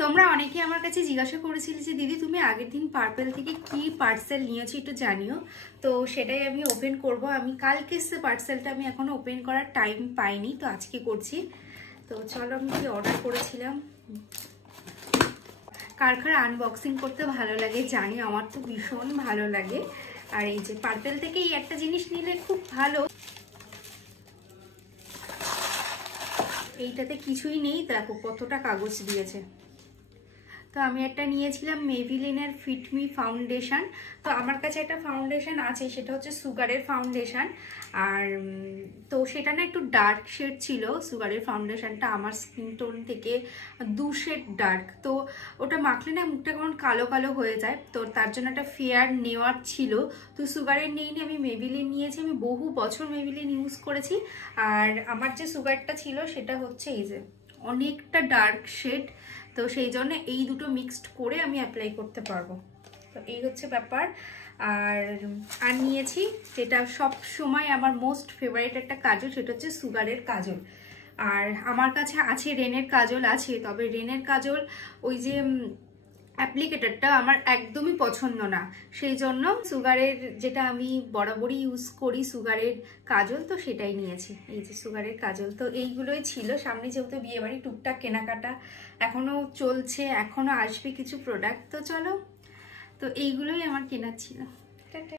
তোমরা অনেকে আমার কাছে জিজ্ঞাসা করেছিলে যে দিদি তুমি আগের দিন পার্পেল থেকে কি পার্সেল নিয়েছো একটু জানিও। তো সেটাই আমি ওপেন করব। আমি কালকে এসে পার্সেলটা আমি এখনো ওপেন করার টাইম পাইনি, তো আজকে করছি। তো চলো, আমি কি অর্ডার করেছিলাম। কার কার আনবক্সিং করতে ভালো লাগে জানি, আমার তো ভীষণ ভালো লাগে। আর এই যে পার্পেল থেকে এই একটা জিনিস নিলে খুব ভালো। এইটাতে কিছুই নেই, দেখো কতটা কাগজ দিয়েছে। তো আমি একটা নিয়েছিলাম মেভিলিনের ফিট মি ফাউন্ডেশন। তো আমার কাছে একটা ফাউন্ডেশন আছে, সেটা হচ্ছে সুগারের ফাউন্ডেশন। আর তো সেটা না একটু ডার্ক শেড ছিল সুগারের ফাউন্ডেশনটা, আমার স্কিন টোন থেকে 2 শেড ডার্ক। তো ওটা মাখলে না মুখটা কেমন কালো কালো হয়ে যায়, তো তার জন্য একটা ফেয়ার নেওয়ার ছিল। তো সুগারের নেইনি, আমি মেভিলিন নিয়েছি। আমি বহু বছর মেভিলিন ইউজ করেছি। আর আমার যে সুগারটা ছিল সেটা হচ্ছে এই যে অনেকটা ডার্ক শেড, তো সেই জন্য এই দুটো মিক্সড করে আমি অ্যাপ্লাই করতে পারবো। তো এই হচ্ছে ব্যাপার। আর নিয়েছি যেটা সব সময় আমার মোস্ট ফেভারিট একটা কাজল, সেটা হচ্ছে সুগারের কাজল। আর আমার কাছে আছে রেনের কাজল আছে, তবে রেনের কাজল ওই যে অ্যাপ্লিকেটারটা আমার একদমই পছন্দ না, সেই জন্য সুগারের যেটা আমি বরাবরই ইউজ করি সুগারের কাজল, তো সেটাই নিয়েছি। এই যে সুগারের কাজল, তো এইগুলোই ছিল। সামনে যেহেতু বিয়েবাড়ি, টুকটাক কেনাকাটা এখনো চলছে, এখনো আসবে কিছু প্রোডাক্ট। তো চলো, তো এইগুলোই আমার কেনার ছিল।